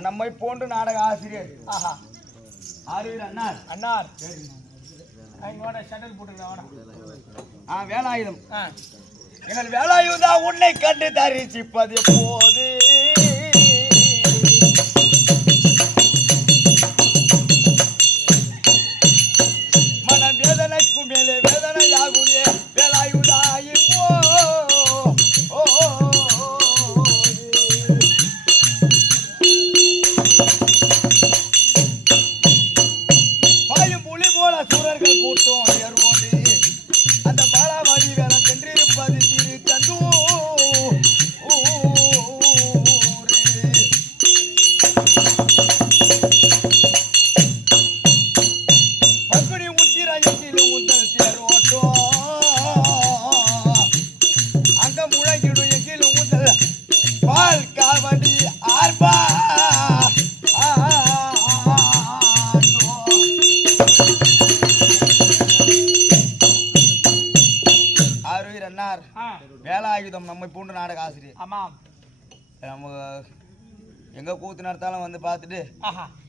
நம்மை போன்று நாடக ஆசிரியர் ஆறுவீர் அண்ணார் அண்ணார் ஷட்டல் போட்டுருக்கா வேலாயுதம் எங்கள் வேலாயுதா உன்னை கண்டு தரிசிப்பது எப்போது மனம் வேதனைக்கு மேலே வேதனையாகுதே வேலாயுதா இப்போ பாயும் புலி போல சூரர்கள் கூட்டம் ஏறுவோண்டு அந்த பாலாவாடி வேலம் சென்றிருப்பது திரு தந்தூர் பங்குனி உத்திரையில் உந்தல் தேர் ஓட்டம் அங்க முழங்கிடும் எங்கில் உந்தல் பால் காவடி ஆர்பா வேலாயுதம் நம்மை பூண்டு நாடக ஆசிரியர். ஆமாம், நம்ம எங்க கூத்து நடத்தாலும் வந்து பார்த்துட்டு